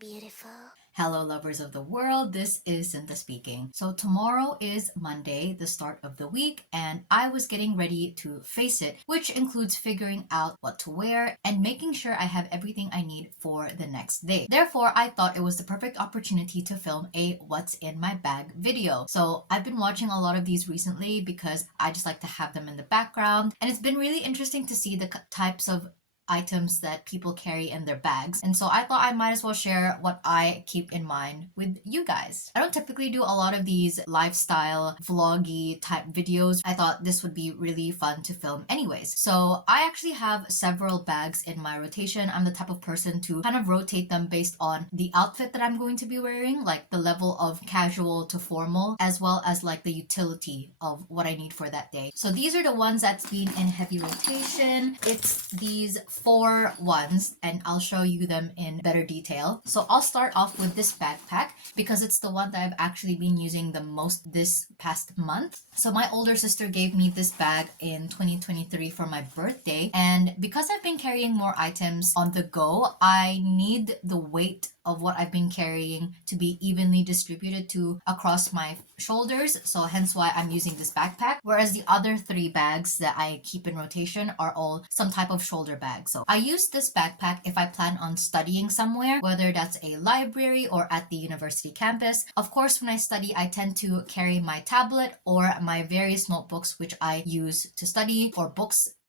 Beautiful. Hello, lovers of the world. This is Sinta speaking. So, tomorrow is Monday, the start of the week, and I was getting ready to face it, which includes figuring out what to wear and making sure I have everything I need for the next day. Therefore, I thought it was the perfect opportunity to film a What's in My Bag video. So, I've been watching a lot of these recently because I just like to have them in the background, and it's been really interesting to see the types of items that people carry in their bags. And so I thought I might as well share what I keep in mind with you guys. I don't typically do a lot of these lifestyle vloggy type videos. I thought this would be really fun to film anyways. So I actually have several bags in my rotation. I'm the type of person to kind of rotate them based on the outfit that I'm going to be wearing, like the level of casual to formal, as well as like the utility of what I need for that day. So these are the ones that's been in heavy rotation. It's these four ones, and I'll show you them in better detail. So I'll start off with this backpack because it's the one that I've actually been using the most this past month. So my older sister gave me this bag in 2023 for my birthday, and because I've been carrying more items on the go, I need the weight of what I've been carrying to be evenly distributed to across my shoulders, so hence why I'm using this backpack, whereas the other three bags that I keep in rotation are all some type of shoulder bag. So I use this backpack if I plan on studying somewhere, whether that's a library or at the university campus. Of course, when I study, I tend to carry my tablet or my various notebooks which I use to study, or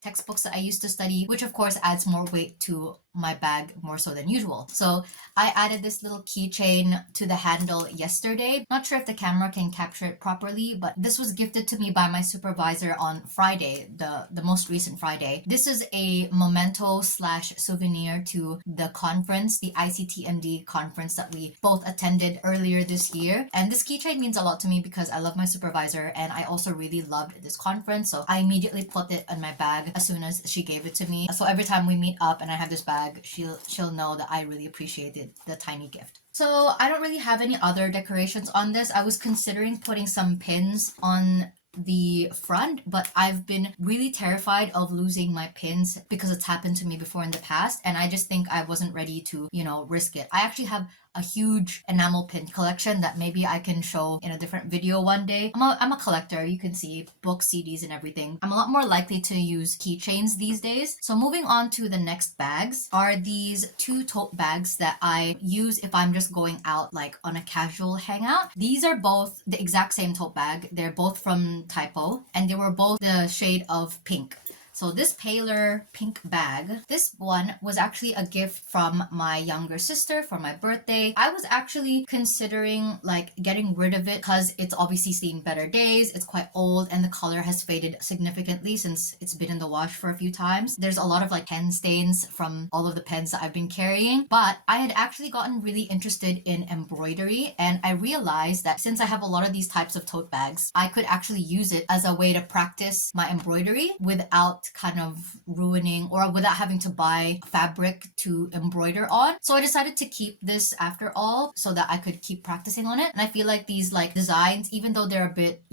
textbooks that I used to study, which of course adds more weight to my bag more so than usual. So I added this little keychain to the handle yesterday. Not sure if the camera can capture it properly, but this was gifted to me by my supervisor on Friday, the most recent Friday. This is a memento slash souvenir to the conference, the ICTMD conference that we both attended earlier this year. And this keychain means a lot to me because I love my supervisor and I also really loved this conference. So I immediately put it in my bag as soon as she gave it to me. So every time we meet up and I have this bag, she'll know that I really appreciated the tiny gift. So I don't really have any other decorations on this. I was considering putting some pins on the front, but I've been really terrified of losing my pins because it's happened to me before in the past, and I just think I wasn't ready to, risk it. I actually have a huge enamel pin collection that maybe I can show in a different video one day. I'm a collector. You can see books, CDs, and everything. I'm a lot more likely to use keychains these days. So moving on to the next bags are these two tote bags that I use if I'm just going out like on a casual hangout. These are both the exact same tote bag. They're both from Typo, and they were both the shade of pink. So this paler pink bag, this one was actually a gift from my younger sister for my birthday. I was actually considering like getting rid of it because it's obviously seen better days. It's quite old and the color has faded significantly since it's been in the wash for a few times. There's a lot of like pen stains from all of the pens that I've been carrying, but I had actually gotten really interested in embroidery, and I realized that since I have a lot of these types of tote bags, I could actually use it as a way to practice my embroidery without kind of ruining or without having to buy fabric to embroider on. So I decided to keep this after all so that I could keep practicing on it. And I feel like these like designs, even though they're a bit,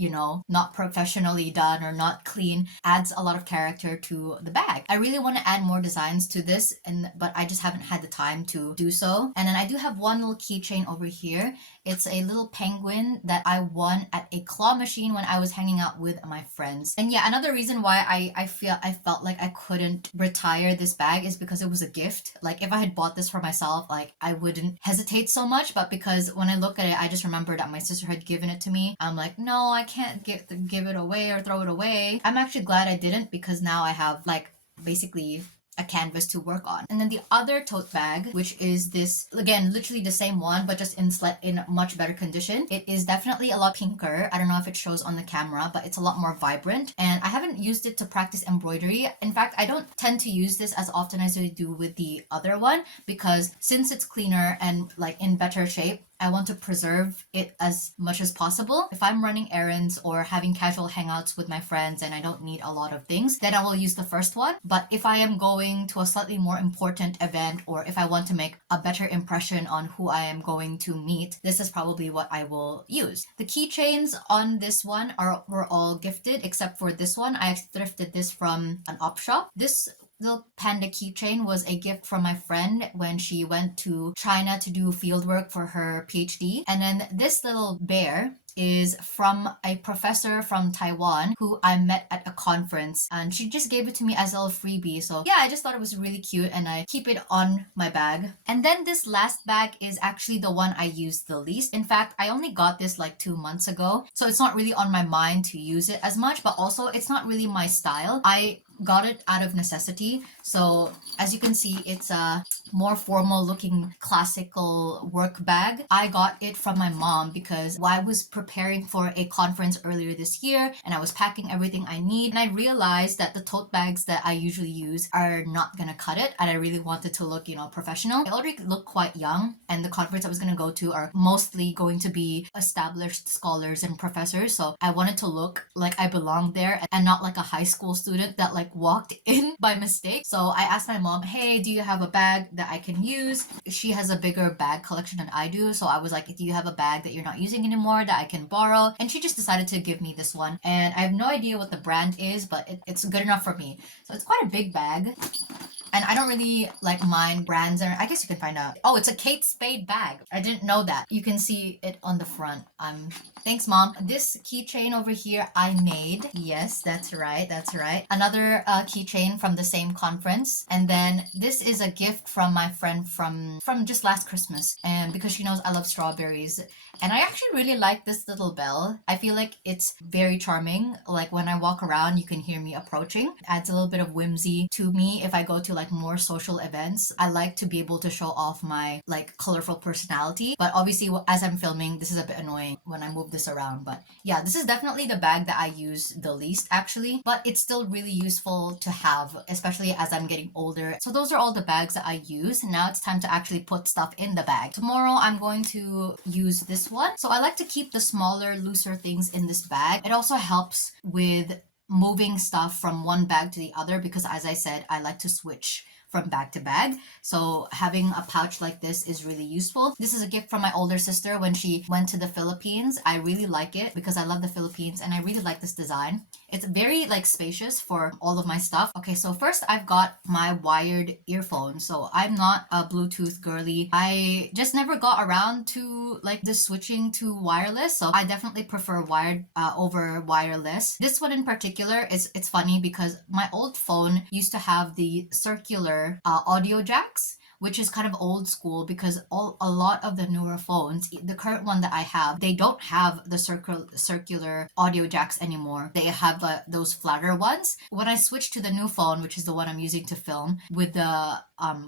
not professionally done or not clean, adds a lot of character to the bag. I really want to add more designs to this, but I just haven't had the time to do so. And then I do have one little keychain over here. It's a little penguin that I won at a claw machine when I was hanging out with my friends. And yeah, another reason why I felt like I couldn't retire this bag is because it was a gift. Like if I had bought this for myself, like I wouldn't hesitate so much, but because when I look at it, I just remember that my sister had given it to me. I'm like, no, I can't give it away or throw it away. I'm actually glad I didn't because now I have like basically a canvas to work on. And then the other tote bag, which is this, again, literally the same one, but just in much better condition. It is definitely a lot pinker. I don't know if it shows on the camera, but it's a lot more vibrant. And I haven't used it to practice embroidery. In fact, I don't tend to use this as often as I do with the other one because since it's cleaner and like in better shape, I want to preserve it as much as possible. If I'm running errands or having casual hangouts with my friends and I don't need a lot of things, then I will use the first one. But if I am going to a slightly more important event or if I want to make a better impression on who I am going to meet, this is probably what I will use. The keychains on this one were all gifted except for this one. I thrifted this from an op shop. This little panda keychain was a gift from my friend when she went to China to do fieldwork for her PhD. And then this little bear is from a professor from Taiwan who I met at a conference, and she just gave it to me as a little freebie. So yeah, I just thought it was really cute and I keep it on my bag. And then this last bag is actually the one I used the least. In fact, I only got this like 2 months ago, so it's not really on my mind to use it as much, but also it's not really my style. I got it out of necessity. So as you can see, it's a more formal looking classical work bag. I got it from my mom because I was preparing for a conference earlier this year and I was packing everything I need, and I realized that the tote bags that I usually use are not gonna cut it, and I really wanted to look, professional. I already look quite young, and the conference I was gonna go to are mostly going to be established scholars and professors, so I wanted to look like I belonged there and not like a high school student that like walked in by mistake. So I asked my mom, hey, do you have a bag that I can use? She has a bigger bag collection than I do, so I was like, do you have a bag that you're not using anymore that I can borrow? And she just decided to give me this one, and I have no idea what the brand is, but it's good enough for me. So it's quite a big bag, and I don't really like mind brands, or I guess you can find out. Oh, it's a Kate Spade bag. I didn't know that. You can see it on the front. Thanks, Mom. This keychain over here I made. Yes, that's right. That's right. Another keychain from the same conference. And then this is a gift from my friend from just last Christmas. And because she knows I love strawberries. And I actually really like this little bell. I feel like it's very charming. Like when I walk around, you can hear me approaching. It adds a little bit of whimsy to me if I go to like more social events. I like to be able to show off my like colorful personality. But obviously, as I'm filming, this is a bit annoying when I move this around. But yeah, this is definitely the bag that I use the least actually. But it's still really useful to have, especially as I'm getting older. So those are all the bags that I use. Now it's time to actually put stuff in the bag. Tomorrow, I'm going to use this one. So I like to keep the smaller, looser things in this bag. It also helps with moving stuff from one bag to the other because, as I said, I like to switch from bag to bag. So having a pouch like this is really useful. This is a gift from my older sister when she went to the Philippines. I really like it because I love the Philippines and I really like this design. It's very like spacious for all of my stuff. Okay, so first I've got my wired earphones. So I'm not a Bluetooth girly. I just never got around to like the switching to wireless. So I definitely prefer wired over wireless. This one in particular it's funny because my old phone used to have the circular audio jacks, which is kind of old school because a lot of the newer phones, the current one that I have, they don't have the circular audio jacks anymore. They have those flatter ones. When I switched to the new phone, which is the one I'm using to film, with the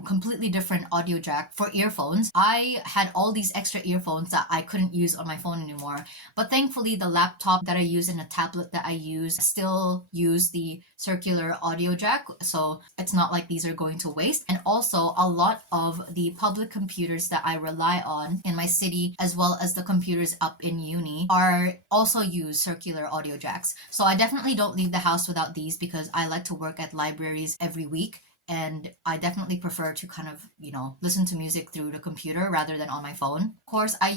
completely different audio jack for earphones, I had all these extra earphones that I couldn't use on my phone anymore. But thankfully, the laptop that I use and the tablet that I use still use the circular audio jack, so it's not like these are going to waste. And also, a lot of the public computers that I rely on in my city, as well as the computers up in uni, are also use circular audio jacks. So I definitely don't leave the house without these because I like to work at libraries every week. And I definitely prefer to kind of, listen to music through the computer rather than on my phone. Of course, I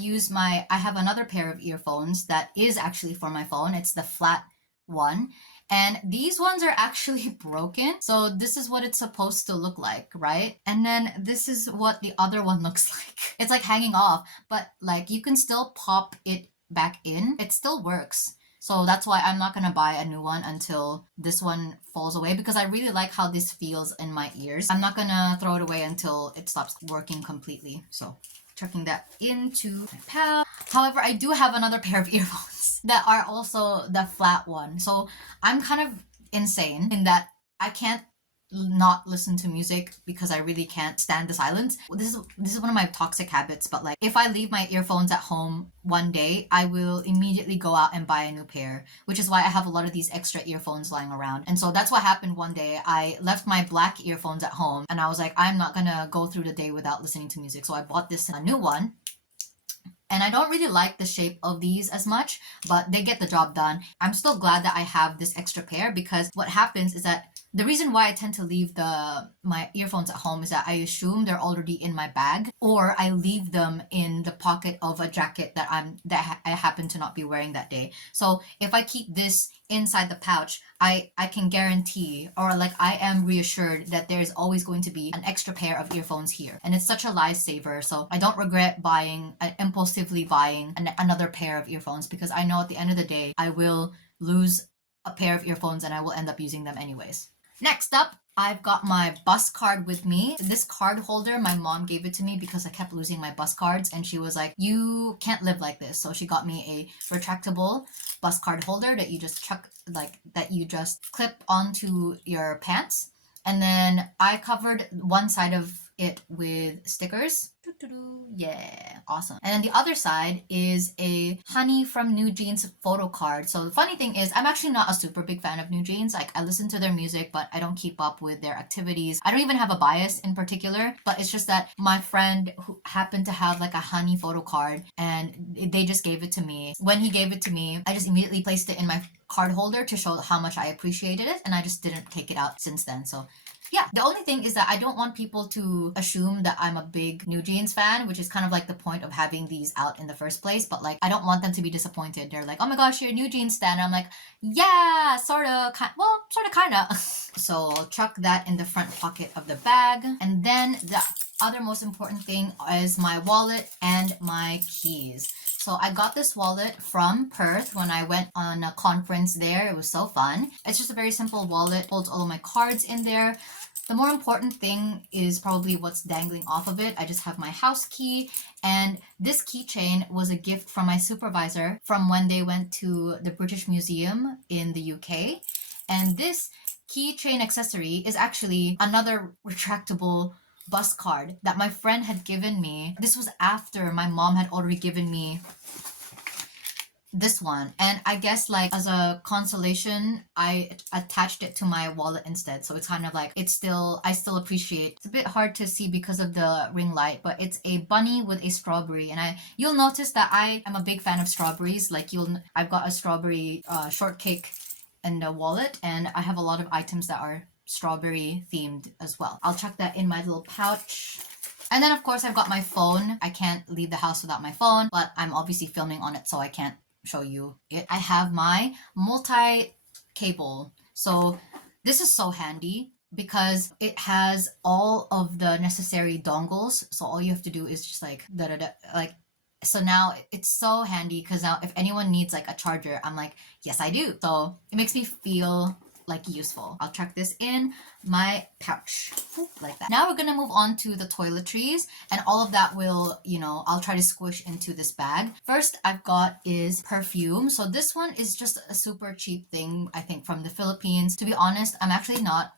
have another pair of earphones that is actually for my phone. It's the flat one. And these ones are actually broken. So this is what it's supposed to look like, right? And then this is what the other one looks like. It's like hanging off, but like you can still pop it back in. It still works. So that's why I'm not gonna buy a new one until this one falls away because I really like how this feels in my ears. I'm not gonna throw it away until it stops working completely. So chucking that into my pouch. However, I do have another pair of earphones that are also the flat one. So I'm kind of insane in that I can't not listen to music because I really can't stand the silence. This is one of my toxic habits, but like if I leave my earphones at home one day, I will immediately go out and buy a new pair, which is why I have a lot of these extra earphones lying around. And so that's what happened one day. I left my black earphones at home and I was like, I'm not gonna go through the day without listening to music. So I bought this a new one. And I don't really like the shape of these as much, but they get the job done. I'm still glad that I have this extra pair because what happens is that The reason why I tend to leave my earphones at home is that I assume they're already in my bag, or I leave them in the pocket of a jacket that I happen to not be wearing that day. So if I keep this inside the pouch, I can guarantee, or like I am reassured, that there's always going to be an extra pair of earphones here, and it's such a lifesaver. So I don't regret impulsively buying another pair of earphones, because I know at the end of the day I will lose a pair of earphones and I will end up using them anyways. Next up, I've got my bus card with me. This card holder, my mom gave it to me because I kept losing my bus cards, and she was like, you can't live like this. So she got me a retractable bus card holder that you just clip onto your pants. And then I covered one side of it with stickers. Yeah, awesome. And then the other side is a Honey from New Jeans photo card. So the funny thing is, I'm actually not a super big fan of New Jeans. Like, I listen to their music, but I don't keep up with their activities. I don't even have a bias in particular, but it's just that my friend who happened to have like a Honey photo card, and they just gave it to me. When he gave it to me, I just immediately placed it in my card holder to show how much I appreciated it, and I just didn't take it out since then. So yeah, the only thing is that I don't want people to assume that I'm a big New Jeans fan, which is kind of like the point of having these out in the first place. But like, I don't want them to be disappointed. They're like, oh my gosh, you're a New Jeans stan. I'm like, yeah, sort of, kind of. So I'll chuck that in the front pocket of the bag. And then the other most important thing is my wallet and my keys. So I got this wallet from Perth when I went on a conference there. It was so fun. It's just a very simple wallet, holds all of my cards in there. The more important thing is probably what's dangling off of it. I just have my house key, and this keychain was a gift from my supervisor from when they went to the British Museum in the UK. And this keychain accessory is actually another retractable bus card that my friend had given me. This was after my mom had already given me this one, and I guess like as a consolation I attached it to my wallet instead. So it's kind of like, I still appreciate. It's a bit hard to see because of the ring light, but it's a bunny with a strawberry, and you'll notice that I am a big fan of strawberries. Like, I've got a strawberry shortcake in the wallet, and I have a lot of items that are strawberry themed as well. I'll chuck that in my little pouch. And then of course I've got my phone. I can't leave the house without my phone, but I'm obviously filming on it, so I can't show you it. I have my multi-cable. So this is so handy because it has all of the necessary dongles. So all you have to do is just like so now it's so handy, because now if anyone needs like a charger, I'm like, yes I do. So it makes me feel like useful. I'll chuck this in my pouch like that. Now we're gonna move on to the toiletries, and all of that will, I'll try to squish into this bag. First I've got is perfume. So this one is just a super cheap thing, I think, from the Philippines. To be honest, I'm actually not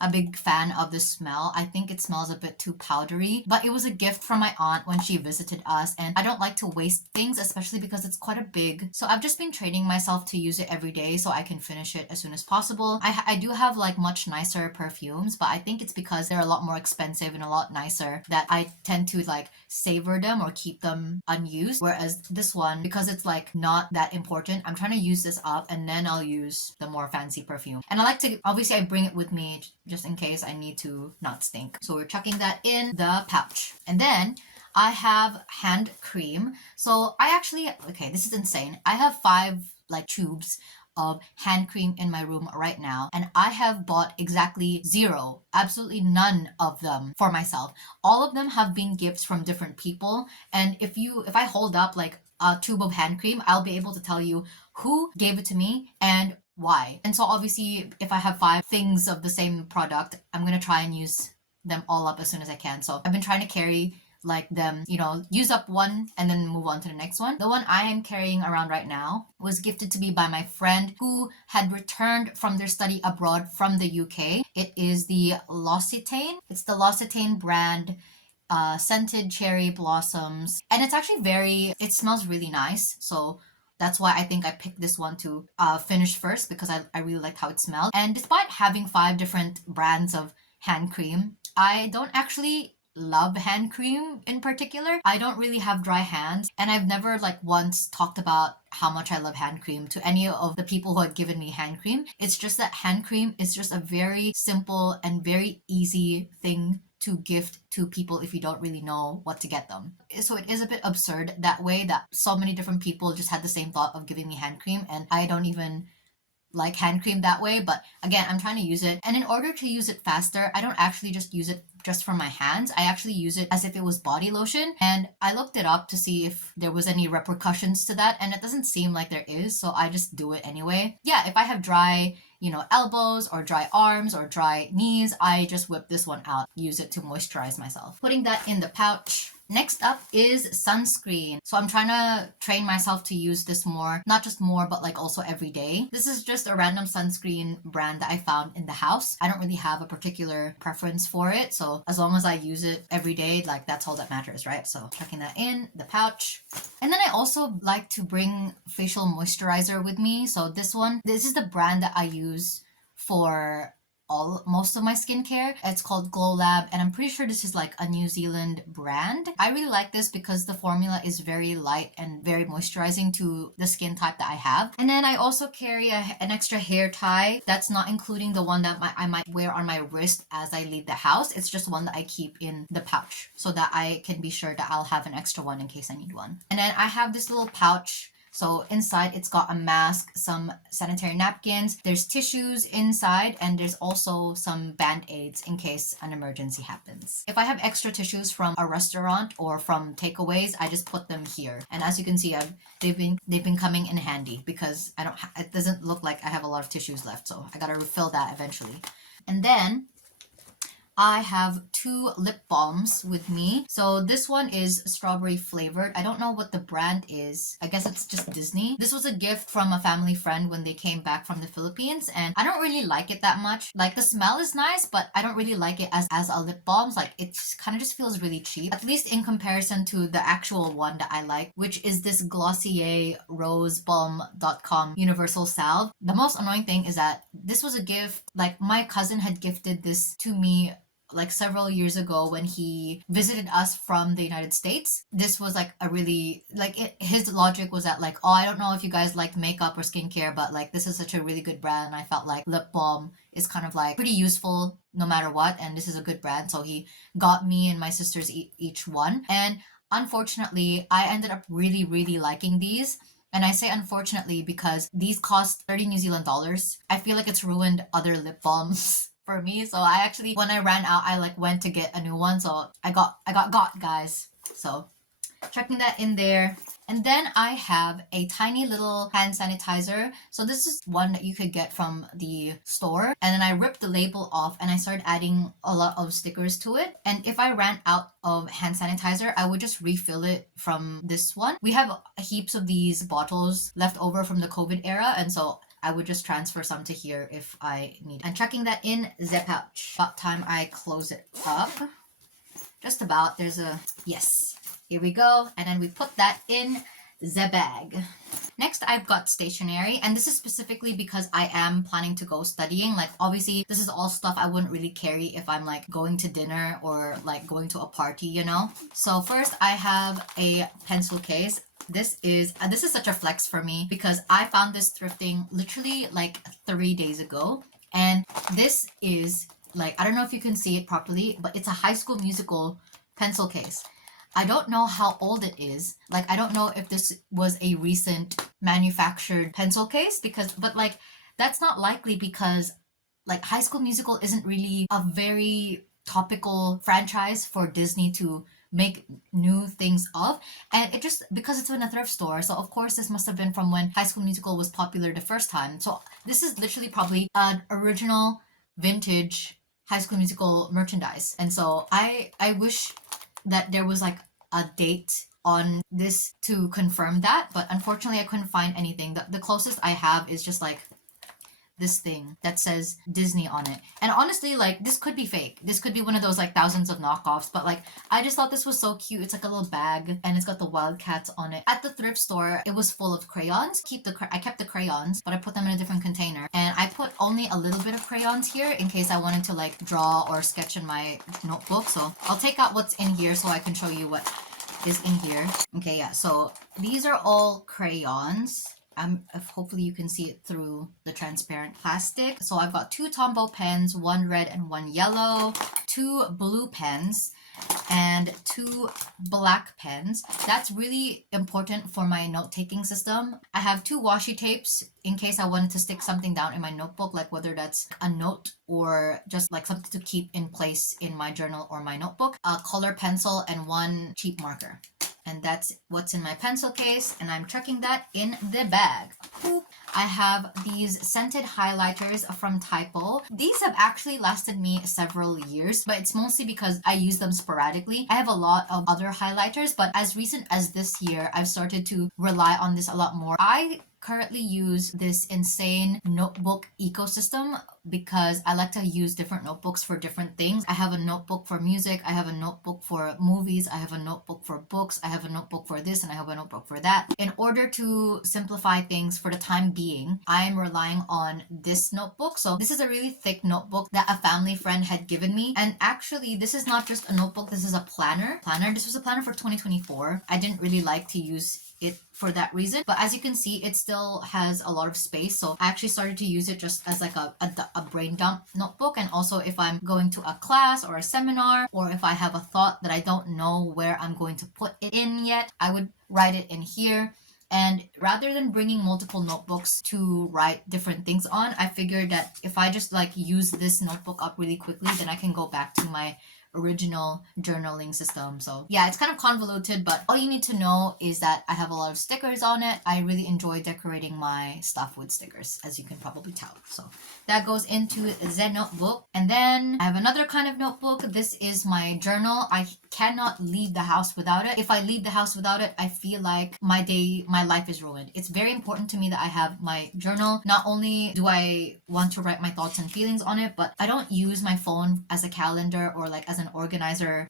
a big fan of the smell. I think it smells a bit too powdery, but it was a gift from my aunt when she visited us, and I don't like to waste things, especially because it's quite a big. So I've just been training myself to use it every day so I can finish it as soon as possible. I do have like much nicer perfumes, but I think it's because they're a lot more expensive and a lot nicer that I tend to like savor them or keep them unused. Whereas this one, because it's like not that important, I'm trying to use this up and then I'll use the more fancy perfume. And I like to, obviously I bring it with me just in case I need to not stink. So we're chucking that in the pouch. And then I have hand cream. So okay, this is insane. I have 5 like tubes of hand cream in my room right now, and I have bought exactly 0, absolutely none of them for myself. All of them have been gifts from different people, and if I hold up like a tube of hand cream, I'll be able to tell you who gave it to me and why. And so obviously if I have 5 things of the same product, I'm gonna try and use them all up as soon as I can. So I've been trying to carry like them, use up one and then move on to the next one. The one I am carrying around right now was gifted to me by my friend who had returned from their study abroad from the UK. It is the L'Occitane. It's the L'Occitane brand, scented cherry blossoms, and it's actually it smells really nice. So that's why I think I picked this one to finish first, because I really liked how it smelled. And despite having 5 different brands of hand cream, I don't actually love hand cream in particular. I don't really have dry hands, and I've never like once talked about how much I love hand cream to any of the people who had given me hand cream. It's just that hand cream is just a very simple and very easy thing to gift to people if you don't really know what to get them. So it is a bit absurd that way, that so many different people just had the same thought of giving me hand cream, and I don't even like hand cream that way. But again, I'm trying to use it, and in order to use it faster, I don't actually just use it just for my hands. I actually use it as if it was body lotion, and I looked it up to see if there was any repercussions to that, and it doesn't seem like there is, so I just do it anyway. Yeah, if I have dry, you know, elbows or dry arms or dry knees, I just whip this one out, use it to moisturize myself. Putting that in the pouch. Next up is sunscreen. So I'm trying to train myself to use this more, not just more, but like also every day. This is just a random sunscreen brand that I found in the house. I don't really have a particular preference for it. So as long as I use it every day, like that's all that matters, right? So tucking that in the pouch. And then I also like to bring facial moisturizer with me. So this is the brand that I use for most of my skincare. It's called Glow Lab, and I'm pretty sure this is like a New Zealand brand. I really like this because the formula is very light and very moisturizing to the skin type that I have. And then I also carry an extra hair tie. That's not including the one that I might wear on my wrist as I leave the house. It's just one that I keep in the pouch so that I can be sure that I'll have an extra one in case I need one. And then I have this little pouch. So inside it's got a mask, some sanitary napkins, there's tissues inside, and there's also some band-aids in case an emergency happens. If I have extra tissues from a restaurant or from takeaways, I just put them here. And as you can see, they've been coming in handy because it doesn't look like I have a lot of tissues left, so I gotta refill that eventually. And then I have 2 lip balms with me. So this one is strawberry flavored. I don't know what the brand is. I guess it's just Disney. This was a gift from a family friend when they came back from the Philippines, and I don't really like it that much. Like the smell is nice, but I don't really like it as a lip balm. Like it kind of just feels really cheap, at least in comparison to the actual one that I like, which is this Glossier rosebalm.com universal salve. The most annoying thing is that this was a gift, like my cousin had gifted this to me like several years ago when he visited us from the United States. This was like a really, like his logic was that like, oh, I don't know if you guys like makeup or skincare, but like this is such a really good brand. And I felt like lip balm is kind of like pretty useful no matter what, and this is a good brand. So he got me and my sisters each one. And unfortunately, I ended up really, really liking these. And I say unfortunately because these cost 30 New Zealand dollars. I feel like it's ruined other lip balms for me. So I actually, when I ran out, I like went to get a new one. So I got guys. So checking that in there. And then I have a tiny little hand sanitizer. So this is one that you could get from the store. And then I ripped the label off and I started adding a lot of stickers to it. And if I ran out of hand sanitizer, I would just refill it from this one. We have heaps of these bottles left over from the COVID era. And so I would just transfer some to here if I need. And checking that in the pouch. About time I close it up. Just about. There's a, yes. Here we go. And then we put that in the bag. Next, I've got stationery, and this is specifically because I am planning to go studying. Like, obviously, this is all stuff I wouldn't really carry if I'm like going to dinner or like going to a party, you know? So first, I have a pencil case. This is such a flex for me because I found this thrifting literally like 3 days ago. And this is like, I don't know if you can see it properly, but it's a High School Musical pencil case. I don't know how old it is. Like, I don't know if this was a recent manufactured pencil case but like, that's not likely because like High School Musical isn't really a very topical franchise for Disney to make new things of. And it just, because it's in a thrift store, so of course this must have been from when High School Musical was popular the first time. So this is literally probably an original vintage High School Musical merchandise. And so I wish that there was like a date on this to confirm that, but unfortunately I couldn't find anything. The closest I have is just like this thing that says Disney on it. And honestly, like, this could be fake. This could be one of those like thousands of knockoffs, but like, I just thought this was so cute. It's like a little bag and it's got the Wildcats on it. At the thrift store, it was full of crayons. I kept the crayons, but I put them in a different container. And I put only a little bit of crayons here in case I wanted to like draw or sketch in my notebook. So I'll take out what's in here so I can show you what is in here. Okay, yeah, so these are all crayons. Hopefully you can see it through the transparent plastic. So I've got 2 Tombow pens, 1 red and 1 yellow, 2 blue pens, and 2 black pens. That's really important for my note-taking system. I have 2 washi tapes in case I wanted to stick something down in my notebook, like whether that's a note or just like something to keep in place in my journal or my notebook, a color pencil, and 1 cheap marker. And that's what's in my pencil case, and I'm chucking that in the bag. I have these scented highlighters from Typo. These have actually lasted me several years, but it's mostly because I use them sporadically. I have a lot of other highlighters, but as recent as this year, I've started to rely on this a lot more. I currently use this insane notebook ecosystem because I like to use different notebooks for different things. I have a notebook for music, I have a notebook for movies, I have a notebook for books, I have a notebook for this, and I have a notebook for that. In order to simplify things for the time being, I'm relying on this notebook. So this is a really thick notebook that a family friend had given me. And actually, this is not just a notebook, this is a planner. This was a planner for 2024. I didn't really like to use it for that reason, but as you can see, it still has a lot of space. So I actually started to use it just as like a brain dump notebook, and also if I'm going to a class or a seminar, or if I have a thought that I don't know where I'm going to put it in yet, I would write it in here. And rather than bringing multiple notebooks to write different things on, I figured that if I just like use this notebook up really quickly, then I can go back to my original journaling system. So yeah, it's kind of convoluted, but all you need to know is that I have a lot of stickers on it. I really enjoy decorating my stuff with stickers, as you can probably tell. So that goes into the notebook. And then I have another kind of notebook. This is my journal. I cannot leave the house without it. If I leave the house without it, I feel like my life is ruined. It's very important to me that I have my journal. Not only do I want to write my thoughts and feelings on it, but I don't use my phone as a calendar or like as an organizer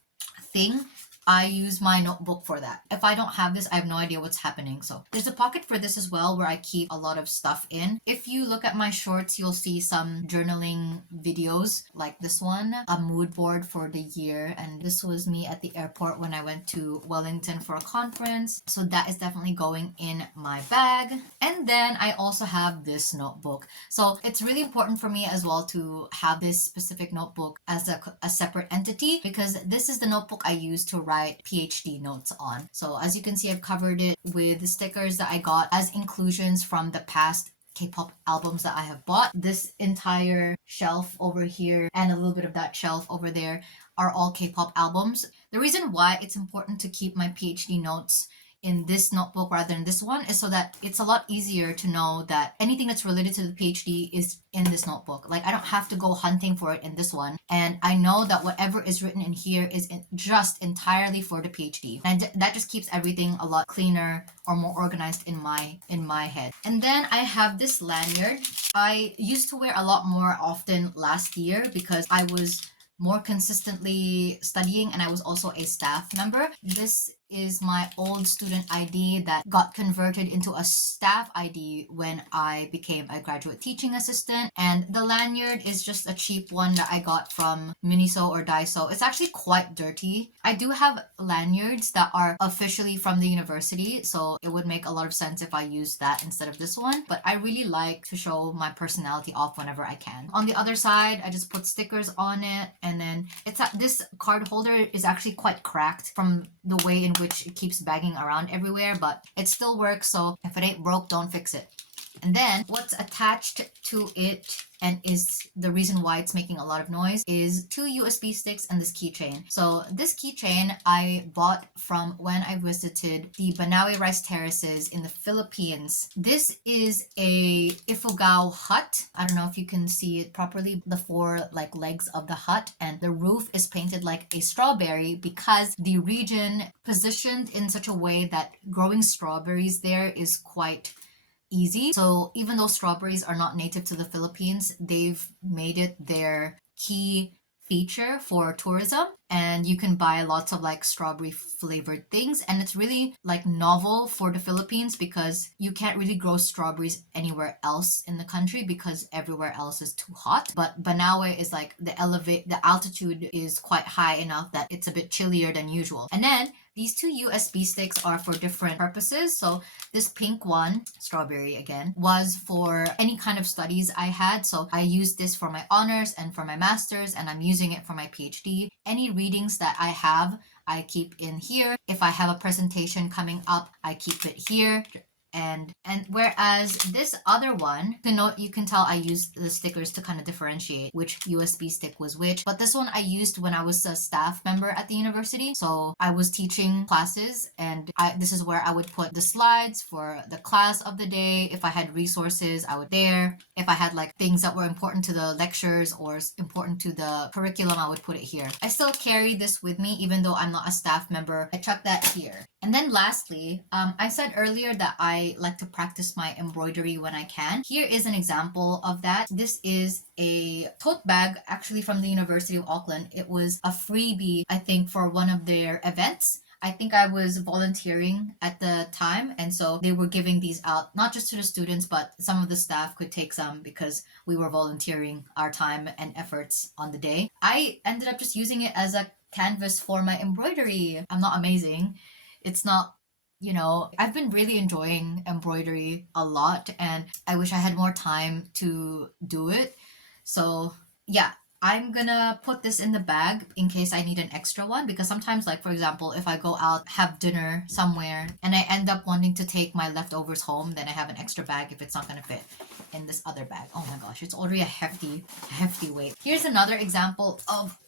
thing. I use my notebook for that. If I don't have this, I have no idea what's happening. So there's a pocket for this as well where I keep a lot of stuff in. If you look at my shorts, you'll see some journaling videos like this one, a mood board for the year. And this was me at the airport when I went to Wellington for a conference. So that is definitely going in my bag. And then I also have this notebook. So it's really important for me as well to have this specific notebook as a separate entity, because this is the notebook I use to write PhD notes on. So as you can see, I've covered it with stickers that I got as inclusions from the past K-pop albums that I have bought. This entire shelf over here and a little bit of that shelf over there are all K-pop albums. The reason why it's important to keep my PhD notes in this notebook rather than this one is so that it's a lot easier to know that anything that's related to the PhD is in this notebook. Like I don't have to go hunting for it in this one, and I know that whatever is written in here is just entirely for the PhD, and that just keeps everything a lot cleaner or more organized in my head. And then I have this lanyard. I used to wear a lot more often last year because I was more consistently studying and I was also a staff member. This is my old student ID that got converted into a staff ID when I became a graduate teaching assistant. And the lanyard is just a cheap one that I got from Miniso or Daiso. It's actually quite dirty. I do have lanyards that are officially from the university, so it would make a lot of sense if I used that instead of this one. But I really like to show my personality off whenever I can. On the other side, I just put stickers on it, and then this card holder is actually quite cracked from the way in which it keeps bagging around everywhere, but it still works, so if it ain't broke, don't fix it. And then what's attached to it and is the reason why it's making a lot of noise is 2 USB sticks and this keychain. So this keychain I bought from when I visited the Banaue Rice Terraces in the Philippines. This is a Ifugao hut. I don't know if you can see it properly, the 4 like legs of the hut, and the roof is painted like a strawberry because the region positioned in such a way that growing strawberries there is quite easy. So even though strawberries are not native to the Philippines, they've made it their key feature for tourism, and you can buy lots of like strawberry flavored things, and it's really like novel for the Philippines because you can't really grow strawberries anywhere else in the country because everywhere else is too hot. But Banawe is like the altitude is quite high enough that it's a bit chillier than usual. And then these two USB sticks are for different purposes. So this pink one, strawberry again, was for any kind of studies I had. So I used this for my honors and for my masters, and I'm using it for my PhD. Any readings that I have, I keep in here. If I have a presentation coming up, I keep it here. And whereas this other one, you can tell I used the stickers to kind of differentiate which USB stick was which. But this one I used when I was a staff member at the university. So I was teaching classes, and this is where I would put the slides for the class of the day. If I had resources, I would there. If I had like things that were important to the lectures or important to the curriculum, I would put it here. I still carry this with me even though I'm not a staff member. I chuck that here. And then lastly, I said earlier that I like to practice my embroidery when I can. Here is an example of that. This is a tote bag actually from the University of Auckland. It was a freebie, I think, for one of their events. I think I was volunteering at the time, and so they were giving these out, not just to the students, but some of the staff could take some because we were volunteering our time and efforts on the day. I ended up just using it as a canvas for my embroidery. I'm not amazing. It's not, I've been really enjoying embroidery a lot, and I wish I had more time to do it. So yeah, I'm gonna put this in the bag in case I need an extra one, because sometimes, like for example, if I go out, have dinner somewhere, and I end up wanting to take my leftovers home, then I have an extra bag if it's not gonna fit in this other bag. Oh my gosh, it's already a hefty weight. Here's another example of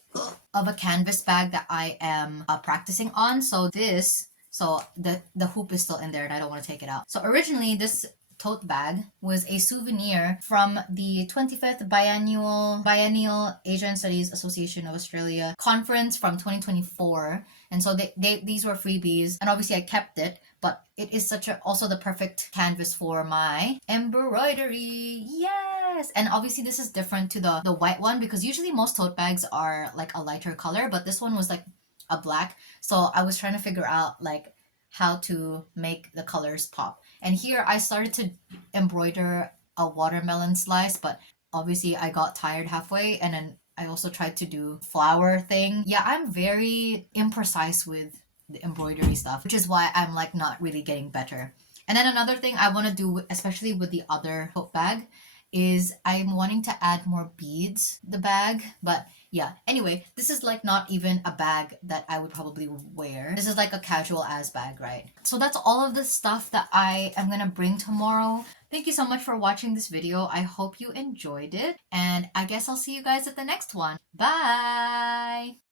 a canvas bag that I am practicing on. So the hoop is still in there and I don't want to take it out. So originally this tote bag was a souvenir from the 25th Biennial Asian Studies Association of Australia conference from 2024. And so these were freebies, and obviously I kept it, but it is also the perfect canvas for my embroidery. Yes! And obviously this is different to the white one, because usually most tote bags are like a lighter color, but this one was like a black. So I was trying to figure out like how to make the colors pop. And here I started to embroider a watermelon slice, but obviously I got tired halfway, and then I also tried to do flower thing. Yeah, I'm very imprecise with the embroidery stuff, which is why I'm like not really getting better. And then another thing I want to do, especially with the other tote bag, is I'm wanting to add more beads to the bag. But yeah, anyway, this is like not even a bag that I would probably wear. This is like a casual ass bag, right? So that's all of the stuff that I am gonna bring tomorrow. Thank you so much for watching this video. I hope you enjoyed it, and I guess I'll see you guys at the next one. Bye!